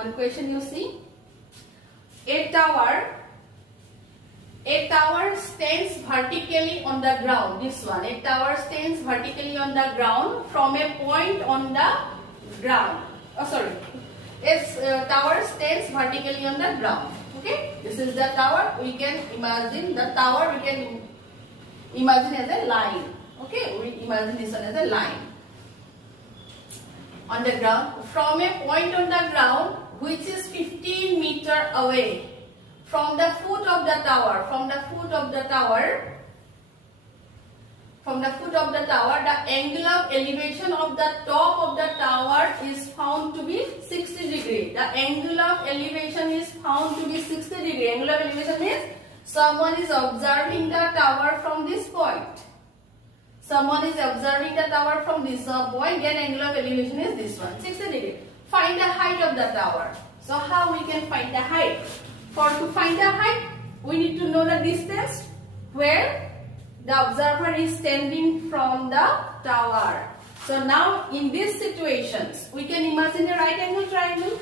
One question you see. A tower stands vertically on the ground. This one. A tower stands vertically on the ground from a point on the ground. Oh, sorry. A tower stands vertically on the ground. Okay. This is the tower. We can imagine the tower. We can imagine as a line. Okay. We imagine this one as a line on the ground from a point on the ground which is 15 meters away from the foot of the tower. The angle of elevation of the top of the tower is found to be 60 degree. The angle of elevation is found to be 60 degree. Angle of elevation means someone is observing the tower from this point. Someone is observing the tower from this point, then angle of elevation is this one, 60 degree. Find the height of the tower. So how we can find the height? To find the height, we need to know the distance where the observer is standing from the tower. So now in these situations, we can imagine a right angle triangle.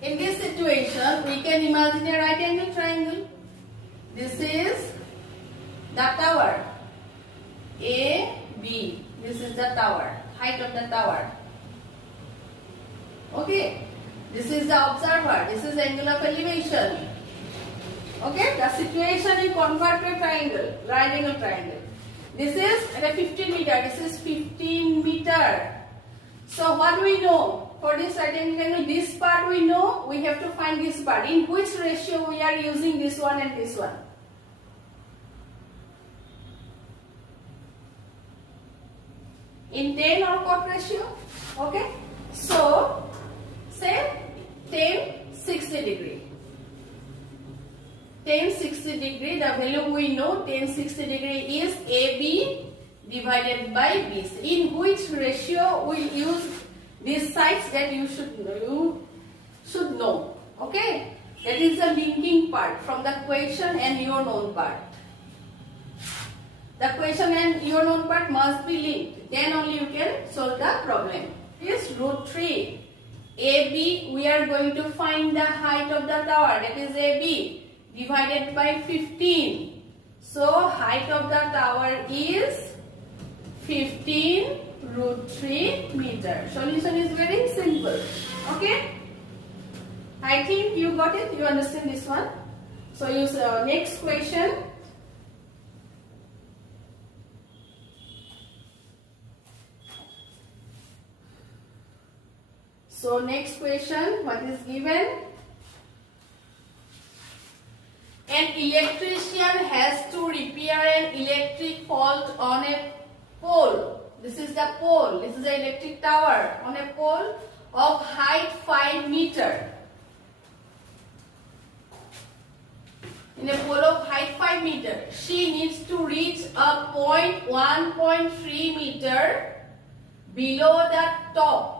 In this situation, we can imagine a right angle triangle. This is the tower. A, B. This is the tower. Height of the tower. Okay. This is the observer. This is angle of elevation. Okay. The situation you convert to a triangle. Right angle triangle. This is at a 15 meter. This is 15 meter. So what do we know? For this right angle triangle, this part we know. We have to find this part. In which ratio we are using this one and this one? In 10 or cot ratio. Okay. So, say 10 60 degree. 10 60 degree, the value we know 10 60 degree is AB divided by BC. In which ratio we use these sides that you should know. Okay. That is the linking part from the question and your known part. The question and your known part must be linked. Then only you can solve the problem. Is root 3. AB, we are going to find the height of the tower. That is AB divided by 15. So height of the tower is 15 root 3 meter. Solution is very simple. Okay. I think you got it. You understand this one. So use next question. So next question, what is given? An electrician has to repair an electric fault on a pole. This is the pole. This is the electric tower on a pole of height 5 meter. In a pole of height 5 meter, she needs to reach a point 1.3 meter below the top.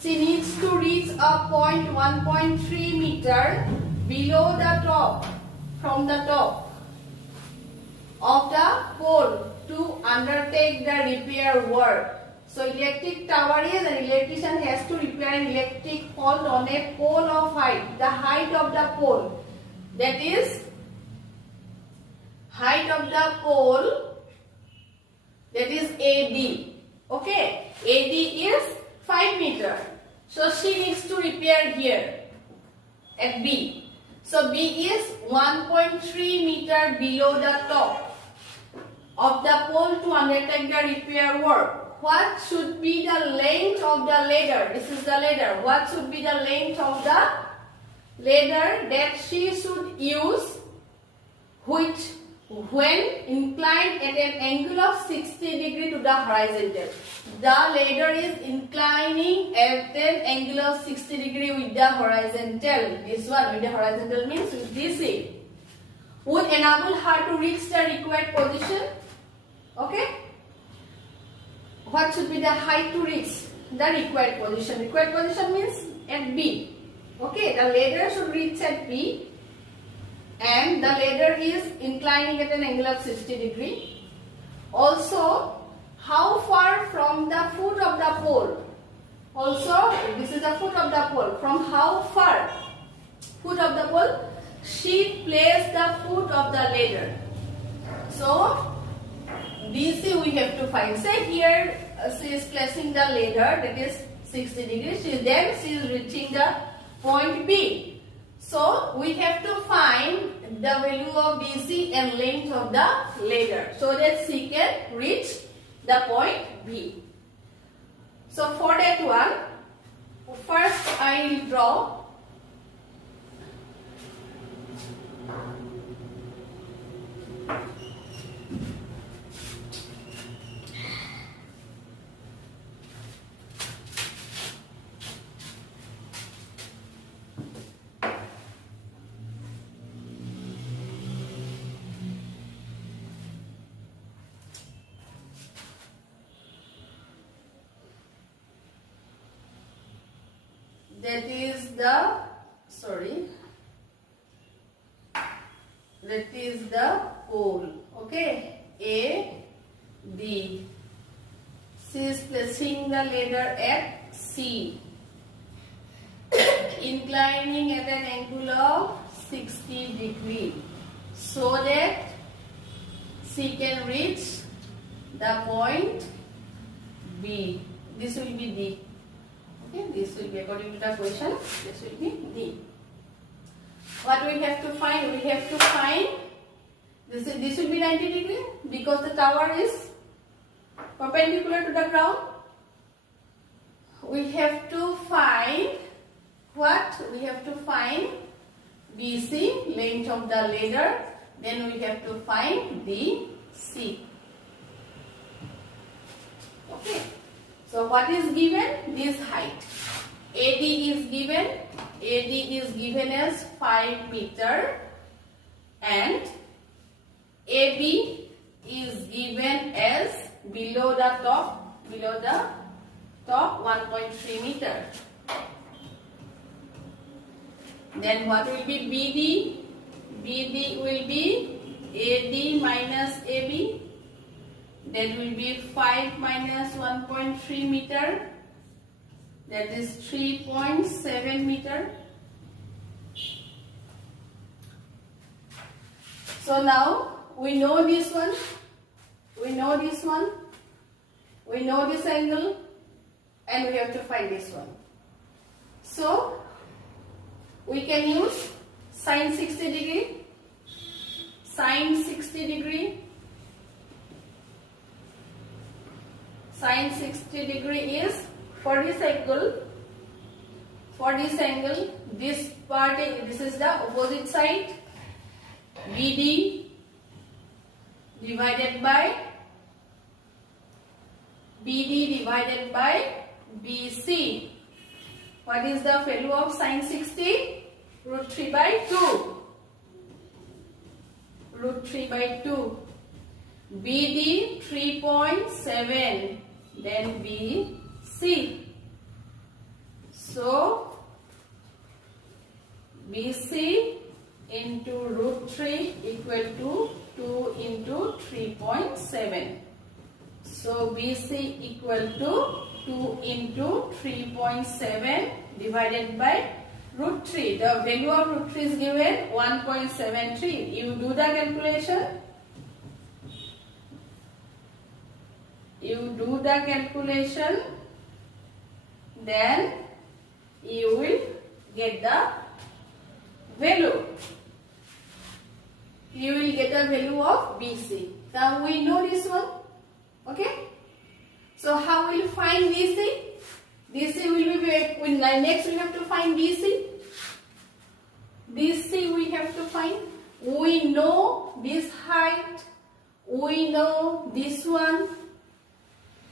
She needs to reach a point 1.3 meter below the top, from the top of the pole to undertake the repair work. So electric tower is an electrician has to repair an electric fault on a pole of height. The height of the pole, that is height of the pole, that is AD. Okay, AD is 5 meter. So she needs to repair here at B. So B is 1.3 meter below the top of the pole to undertake the repair work. What should be the length of the ladder? This is the ladder. What should be the length of the ladder that she should use, which when inclined at an angle of 60 degree to the horizontal? The ladder is inclining at an angle of 60 degree with the horizontal. This one with the horizontal means with this way. Would enable her to reach the required position. Okay. What should be the height to reach the required position? Required position means at B. Okay. The ladder should reach at B. And the ladder is inclining at an angle of 60 degree. Also, how far from the foot of the pole. Also, this is the foot of the pole. From how far? Foot of the pole. She placed the foot of the ladder. So, BC we have to find. Say here she is placing the ladder, that is 60 degrees. Then she is reaching the point B. So, we have to find the value of BC and length of the ladder so that she can reach the point B. So, for that one, first I will draw that is the pole. Okay, A, D. She is placing the ladder at C, inclining at an angle of 60 degree, so that she can reach the point B. This will be D. Okay, this will be, according to the question, this will be D. What we have to find? We have to find this will be 90 degree because the tower is perpendicular to the ground. We have to find what? We have to find BC, length of the ladder. Then we have to find DC. Okay. So what is given? This height. AD is given. AD is given as 5 meter and AB is given as below the top 1.3 meter. Then what will be BD? BD will be AD minus AB. That will be 5 minus 1.3 meter. That is 3.7 meter. So now we know this one. We know this one. We know this angle. And we have to find this one. So we can use sine 60 degree. Sine 60 degree. Sine 60 degree is for this angle, this part, this is the opposite side, BD divided by BC. What is the value of sine 60? Root 3 by 2. Root 3 by 2. BD 3.7. Then BC. So BC into root 3 equal to 2 into 3.7. So BC equal to 2 into 3.7 divided by root 3. The value of root 3 is given 1.73. You do the calculation. You do the calculation, then you will get the value. You will get the value of BC. Now we know this one. Okay. So how will you find DC? DC will be next we have to find DC. DC we have to find. We know this height. We know this one.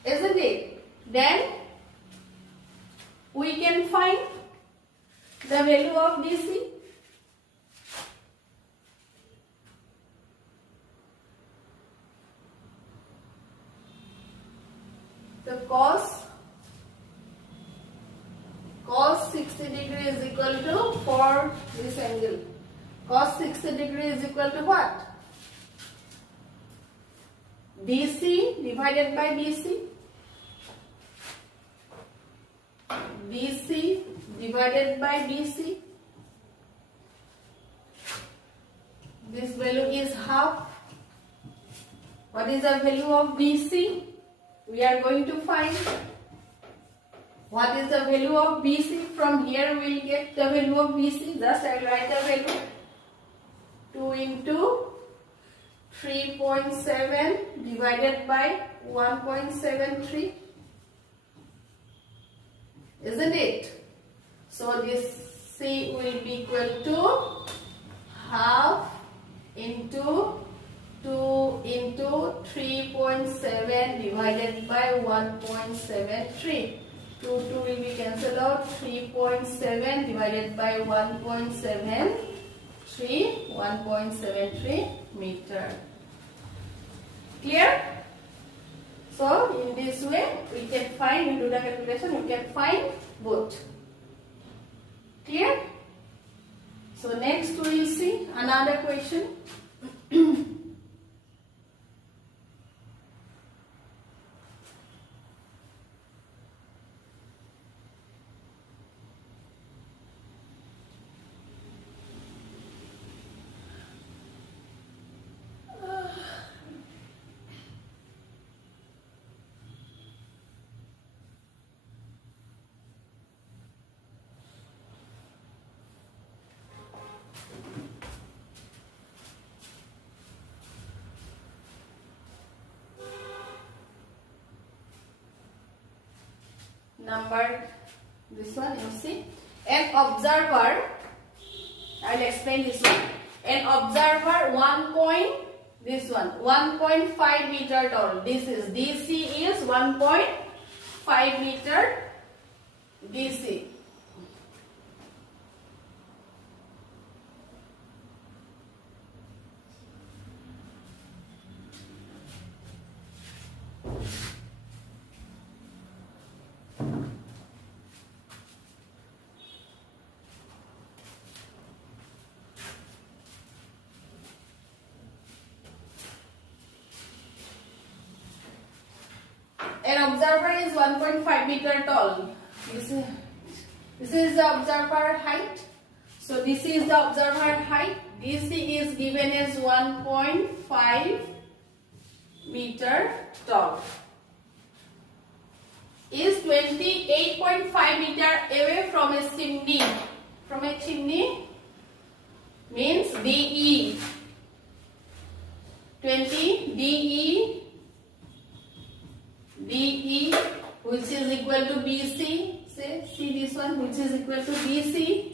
Isn't it? Then we can find the value of DC. The cos 60 degree is equal to, for this angle, cos 60 degree is equal to what? DC divided by BC. BC divided by BC. This value is half. What is the value of BC? We are going to find. What is the value of BC? From here we will get the value of BC. Just I will write the value. 2 into 3.7 divided by 1.73. Isn't it? So this C will be equal to half into 2 into 3.7 divided by 1.73. 2 will be cancelled out. 3.7 divided by 1.73 meter. Clear? So in this way we can find, we do the calculation, we can find both. Clear? So next we will see another question. Number, this one you see, an observer, I will explain this one. An observer 1.5 meter tall. This is DC is 1.5 meter DC. An observer is 1.5 meter tall. This is the observer height. So this is the observer height. DC is given as 1.5 meter tall. Is 28.5 meter away from a chimney. From a chimney means DE. 20 DE which is equal to BC. See this one, which is equal to BC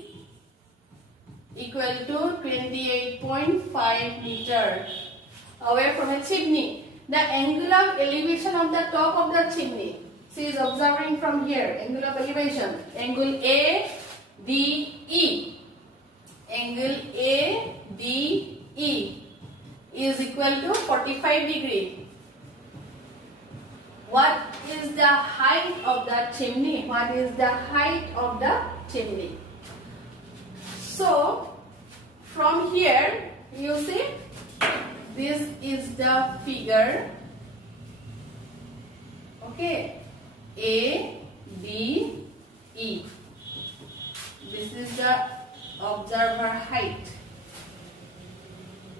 equal to 28.5 meter away from a chimney. The angular elevation of the top of the chimney. She is observing from here. Angle of elevation. Angle ADE. Angle ADE is equal to 45 degree. What is the height of the chimney? What is the height of the chimney? So, from here, you see, this is the figure. Okay, A, D, E. This is the observer height.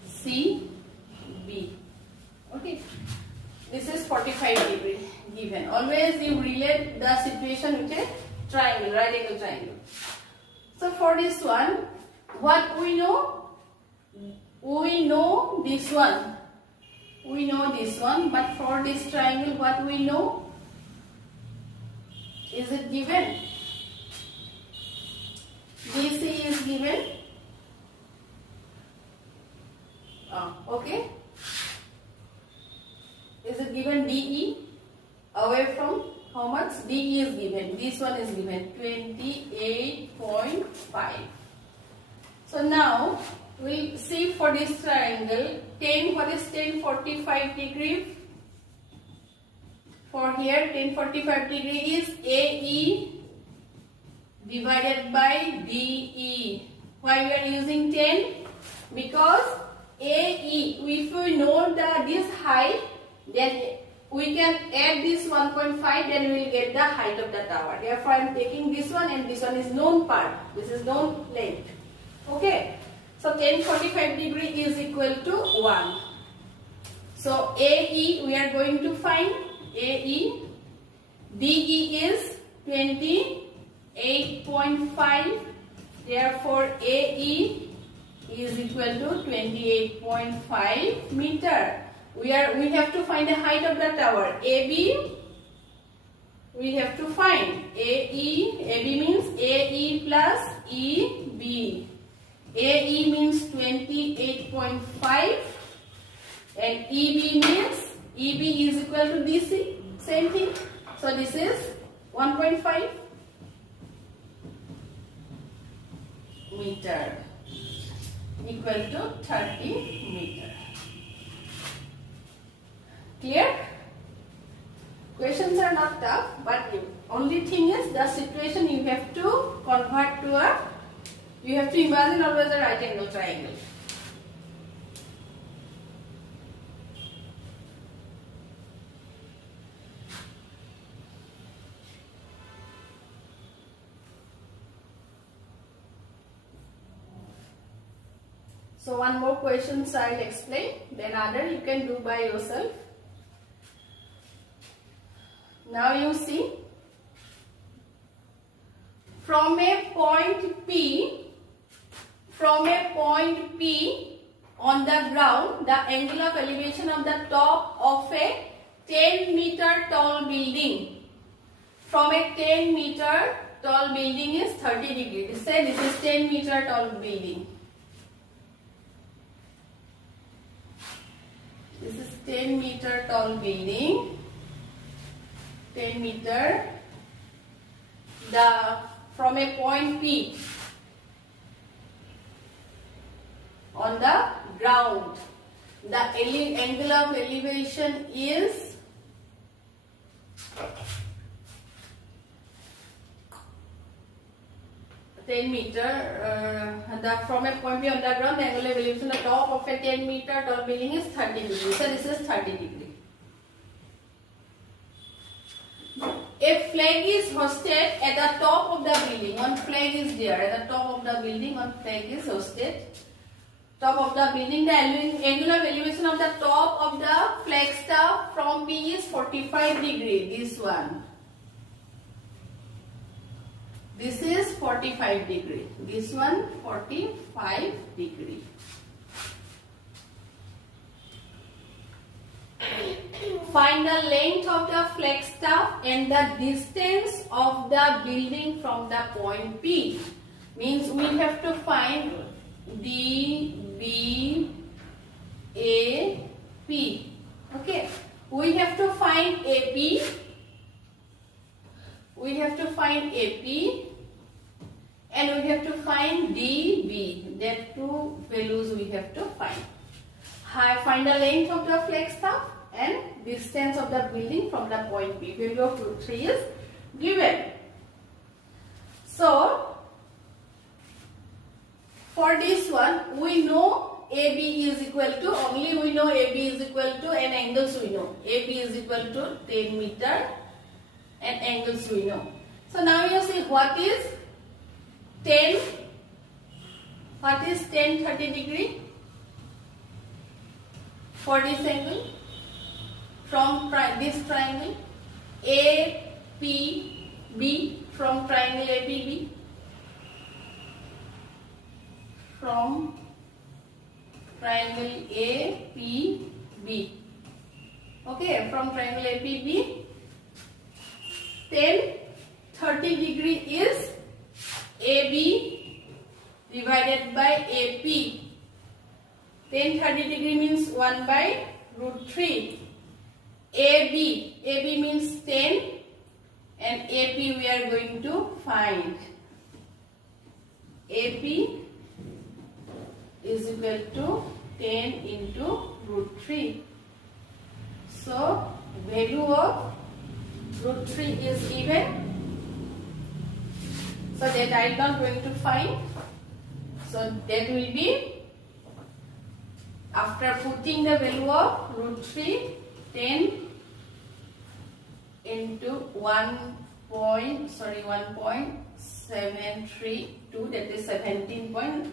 C, B. Okay. This is 45 degree given. Always you relate the situation with a triangle, right angle triangle. So for this one, what we know? We know this one. We know this one, but for this triangle, what we know? Is it given? BC is given. Okay. Is it given DE? Away from how much? DE is given. This one is given 28.5. So now we see for this triangle 10. What is 10 45 degree? For here 10 45 degree is AE divided by DE. Why we are using 10? Because AE, if we know this height, then we can add this 1.5, then we will get the height of the tower. Therefore, I am taking this one, and this one is known part. This is known length. Okay. So tan 45 degree is equal to 1. So AE we are going to find AE. DE is 28.5. Therefore, AE is equal to 28.5 meter. We have to find the height of the tower. AB we have to find AB means AE plus EB. AE means 28.5 and EB means EB is equal to DC. Same thing. So this is 1.5 meter equal to 30 meter. Clear? Questions are not tough, but the only thing is the situation you have to convert to you have to imagine always a right angle triangle. So one more question I'll explain, then other you can do by yourself. Now you see, from a point P on the ground, the angle of elevation of the top of a 10 meter tall building, from a 10 meter tall building is 30 degrees. Say this is 10 meter tall building. This is 10 meter tall building. 10 meter. From a point P on the ground, the angle of elevation is 10 meter. From a point P on the ground, the angle of elevation on the top of a 10 meter tall building is 30 degrees. So this is 30 degrees. A flag is hosted at the top of the building. One flag is there at the top of the building. One flag is hosted. Top of the building. The angle of elevation of the top of the flag staff from P is 45 degrees. This one. This is 45 degree. This one 45 degree. Find the length of the flag staff and the distance of the building from the point P. Means we have to find D, B, A, P. Okay. We have to find AP. We have to find AP. And we have to find DB. That two values we have to find. Find the length of the flag staff and distance of the building from the point P. Value of root 3 is given. So, for this one, we know AB is equal to, only we know AB is equal to, and angles we know. AB is equal to 10 meter and angles we know. So, now you see what is 10, what is 10 30 degree for this angle from this triangle APB, from triangle APB, from triangle APB. Okay, from triangle APB 10 30 degree is AB divided by AP. 10 30 degree means 1 by root 3. AB means 10 and AP we are going to find. AP is equal to 10 into root 3. So value of root 3 is given. So that I am not going to find. So that will be, after putting the value of root 3, 10 into 1.732, that is 17 point,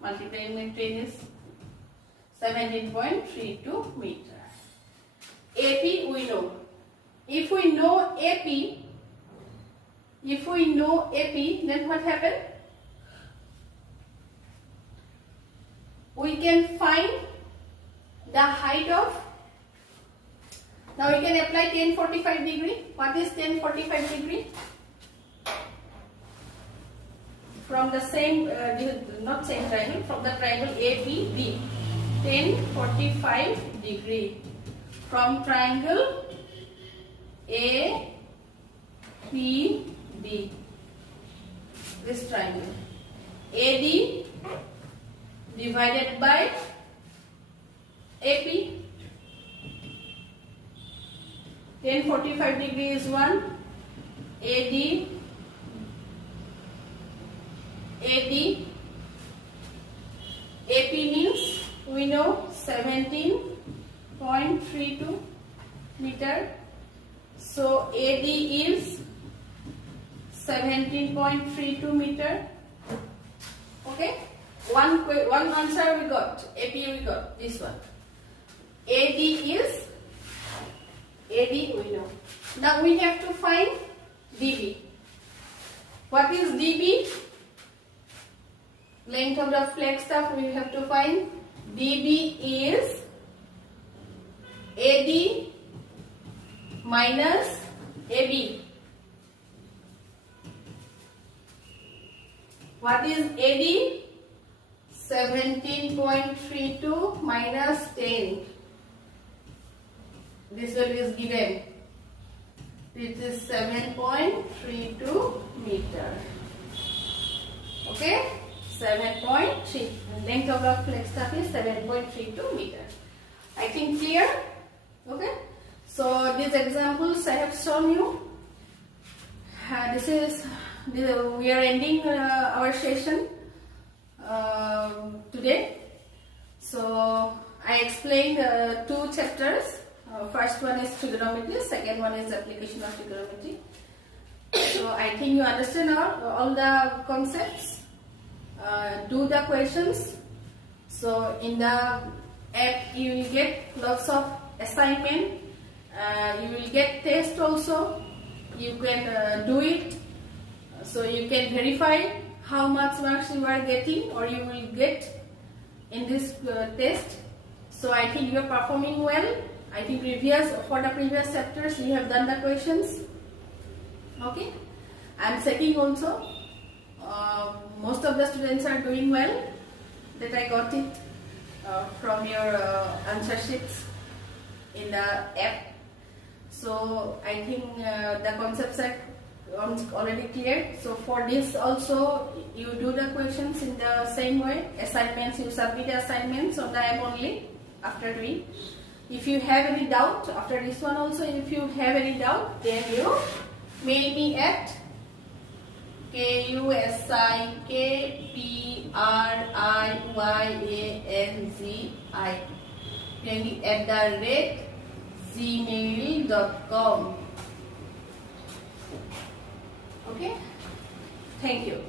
multiplying by 10 is 17.32 meter. AP we know. If we know AP, then what happened? We can find the height of, now we can apply tan 45 degree. What is tan 45 degree? From the same, not same triangle, from the triangle ABD, tan 45 degree. From triangle APD, this triangle, AD divided by AP, tan 45 degree is 1, AD, AP means we know 17.32 meter. So AD is 17.32 meter. Okay, one answer we got. AP we got this one. AD we know. Now we have to find DB. What is DB? Length of the flagstaff we have to find. DB is AD minus AB. What is AD? 17.32 minus 10. This value is given. This is 7.32 meter. Okay? 7.3. Length of the flagstaff is 7.32 meter. I think clear? Okay? So these examples I have shown you. We are ending our session today. So I explained 2 chapters. First one is trigonometry, second one is application of trigonometry. So I think you understand all the concepts. Do the questions. So in the app you will get lots of assignment. You will get test also. You can do it. So you can verify how much marks you are getting or you will get in this test. So I think you are performing well. I think for the previous chapters you have done the questions. Okay. I am checking also. Most of the students are doing well. That I got it from your answer sheets in the app. So I think the concepts are already clear. So for this also you do the questions in the same way. Assignments, you submit the assignments on the app only after doing. If you have any doubt after this one also, if you have any doubt, then you mail me at kusipriyanzi@gmail.com. Okay, thank you.